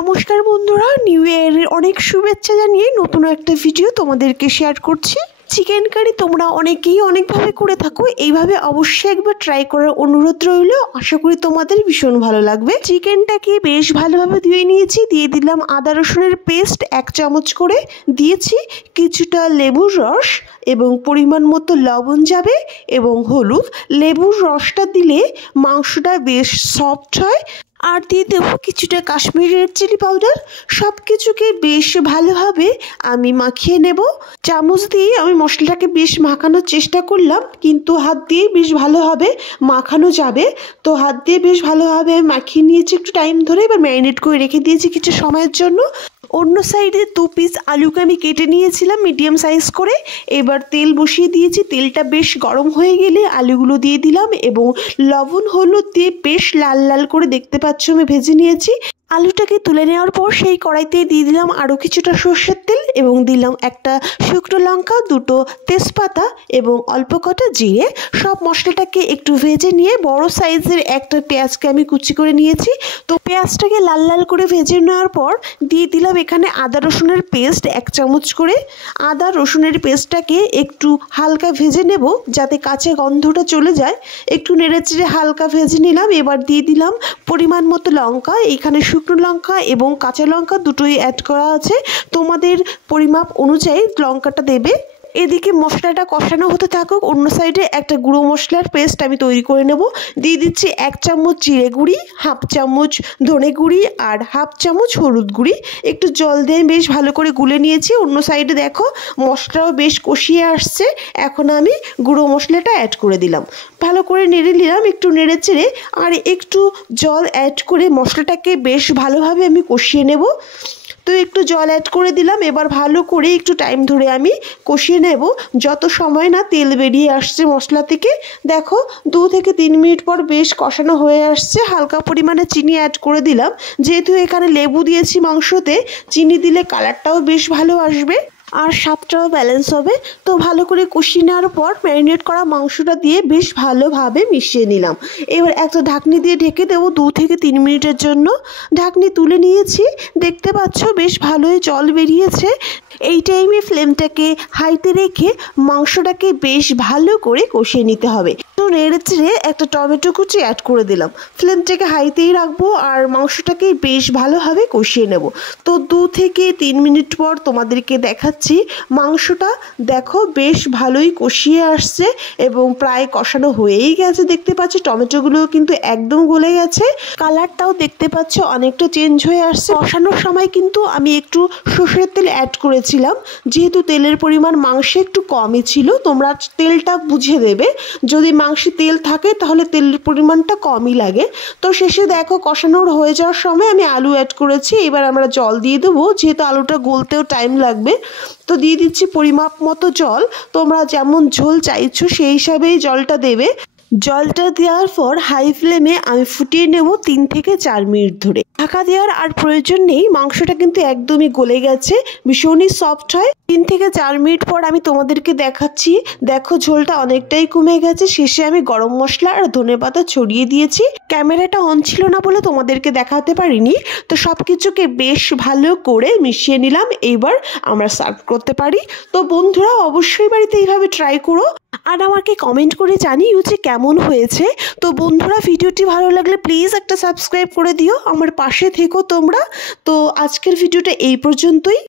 নমস্কার বন্ধুরা, নিউ ইয়ারের অনেক শুভেচ্ছা জানিয়ে নতুন একটা ভিডিও তোমাদেরকে শেয়ার করছি। চিকেন কারি তোমরা অনেকেই অনেকভাবে করে থাকো, এইভাবে অবশ্যই একবার ট্রাই করার অনুরোধ রইল। আশা করি তোমাদের ভীষণ ভালো লাগবে। চিকেনটাকে বেশ ভালোভাবে ধুয়ে নিয়েছি, দিয়ে দিলাম আদা রসুনের পেস্ট 1 চামচ করে, দিয়েছি কিছুটা লেবুর রস এবং পরিমাণ মতো লবণ যাবে এবং হলুদ। লেবুর রসটা দিলে মাংসটা বেশ সফট হয়। আর দিয়ে দেবো কিছুটা কাশ্মীরি রেড চিলি পাউডার। সব কিছুকে বেশ ভালোভাবে আমি মাখিয়ে নেব। চামচ দিয়ে আমি মশলাটাকে বেশ মাখানোর চেষ্টা করলাম, কিন্তু হাত দিয়ে বেশ ভালোভাবে মাখানো যাবে। তো হাত দিয়ে বেশ ভালোভাবে মাখিয়ে নিয়েছি একটু টাইম ধরে। এবার ম্যারিনেট করে রেখে দিয়েছি কিছু সময়ের জন্য। অন্য সাইডে 2 পিস আলুকে আমি কেটে নিয়েছিলাম মিডিয়াম সাইজ করে। এবার তেল বসিয়ে দিয়েছি, তেলটা বেশ গরম হয়ে গেলে আলুগুলো দিয়ে দিলাম এবং লবণ হলুদ দিয়ে বেশ লাল লাল করে দেখতে পাচ্ছ আমি ভেজে নিয়েছি। আলুটাকে তুলে নেওয়ার পর সেই কড়াইতে দিয়ে দিলাম আরও কিছুটা সর্ষের তেল এবং দিলাম একটা শুকনো লঙ্কা, 2টো তেজপাতা এবং অল্প কটা জিরে। সব মশলাটাকে একটু ভেজে নিয়ে বড় সাইজের একটা পেঁয়াজকে আমি কুচি করে নিয়েছি। তো পেঁয়াজটাকে লাল লাল করে ভেজে নেওয়ার পর দিয়ে দিলাম এখানে আদা রসুনের পেস্ট 1 চামচ করে। আদা রসুনের পেস্টটাকে একটু হালকা ভেজে নেব যাতে কাঁচা গন্ধটা চলে যায়। একটু নেড়েচেড়ে হালকা ভেজে নিলাম। এবার দিয়ে দিলাম পরিমাণ মতো লঙ্কা। এইখানে শুকনো লঙ্কা এবং কাঁচা লঙ্কা দুটোই অ্যাড করা আছে, তোমাদের পরিমাপ অনুযায়ী লঙ্কাটা দেবে। এদিকে মশলাটা কষানো হতে থাকুক। অন্য সাইডে একটা গুঁড়ো মশলার পেস্ট আমি তৈরি করে নেব। দিয়ে দিচ্ছি 1 চামচ জিরে গুঁড়ি, 1/2 চামচ ধনে গুঁড়ি আর 1/2 চামচ হলুদ গুঁড়ি। একটু জল দিয়ে বেশ ভালো করে গুলে নিয়েছি। অন্য সাইডে দেখো মশলাও বেশ কষিয়ে আসছে। এখন আমি গুঁড়ো মশলাটা অ্যাড করে দিলাম, ভালো করে নেড়ে নিলাম। একটু নেড়ে চেড়ে আর একটু জল অ্যাড করে মশলাটাকে বেশ ভালোভাবে আমি কষিয়ে নেব। তো একটু জল অ্যাড করে দিলাম। এবার ভালো করে একটু টাইম ধরে আমি কষিয়ে নেব যত সময় না তেল বেরিয়ে আসছে মশলা থেকে। দেখো 2 থেকে 3 মিনিট পর বেশ কষানো হয়ে আসছে। হালকা পরিমাণে চিনি অ্যাড করে দিলাম, যেহেতু এখানে লেবু দিয়েছি মাংসতে। চিনি দিলে কালারটাও বেশ ভালো আসবে আর স্বাদটাও ব্যালেন্স হবে। তো ভালো করে কষিয়ে নেওয়ার পর ম্যারিনেট করা মাংসটা দিয়ে বেশ ভালোভাবে মিশিয়ে নিলাম। এবার একটা ঢাকনি দিয়ে ঢেকে দেবো 2 থেকে 3 মিনিটের জন্য। ঢাকনি তুলে নিয়েছি, দেখতে পাচ্ছ বেশ ভালোই জল বেরিয়েছে। এই টাইমে ফ্লেমটাকে হাইতে রেখে মাংসটাকে বেশ ভালো করে কষিয়ে নিতে হবে। তো নেড়ে চেড়ে একটা টমেটো কুচি অ্যাড করে দিলাম। ফ্লেমটাকে হাইতেই রাখবো আর মাংসটাকে বেশ ভালোভাবে কষিয়ে নেব। তো 2 থেকে 3 মিনিট পর তোমাদেরকে দেখাচ্ছি। মাংসটা দেখো বেশ ভালোই কষিয়ে আসছে এবং প্রায় কষানো হয়েই গেছে। দেখতে পাচ্ছ টমেটোগুলোও কিন্তু একদম গলে গেছে। কালারটাও দেখতে পাচ্ছ অনেকটা চেঞ্জ হয়ে আসছে। কষানোর সময় কিন্তু আমি একটু সরষের তেল অ্যাড করেছিলাম, যেহেতু তেলের পরিমাণ মাংসে একটু কমই ছিল। তোমরা তেলটা বুঝে দেবে, যদি মাংসে তেল থাকে তাহলে তেলের পরিমাণটা কমই লাগে। তো শেষে দেখো কষানোর হয়ে যাওয়ার সময় আমি আলু অ্যাড করেছি। এবার আমরা জল দিয়ে দেবো, যেহেতু আলুটা গলতেও টাইম লাগবে। তো দিয়ে দিচ্ছি পরিমাপ মতো জল। তোমরা যেমন ঝোল চাইছো সেই হিসাবেই জলটা দেবে। জলটা দেওয়ার পর হাই ফ্লেমে আমি ফুটিয়ে নেব 3 থেকে 4 মিনিট ধরে। ঢাকা দেওয়ার আর প্রয়োজন নেই, মাংসটা কিন্তু একদমই গলে গেছে, ভীষণই সফট হয়। 3 থেকে 4 মিনিট পর আমি তোমাদেরকে দেখাচ্ছি। দেখো ঝোলটা অনেকটাই কমে গেছে। শেষে আমি গরম মশলা আর ধনেপাতা ছড়িয়ে দিয়েছি। ক্যামেরাটা অন ছিল না বলে তোমাদেরকে দেখাতে পারিনি। তো সব কিছুকে বেশ ভালো করে মিশিয়ে নিলাম। এইবার আমরা সার্ভ করতে পারি। তো বন্ধুরা অবশ্যই বাড়িতে এইভাবে ট্রাই করো আর আমাকে কমেন্ট করে জানিও যে কেমন হয়েছে। তো বন্ধুরা ভিডিওটি ভালো লাগলে প্লিজ একটা সাবস্ক্রাইব করে দিও, আমার পাশে থেকো তোমরা। তো আজকের ভিডিওটা এই পর্যন্তই।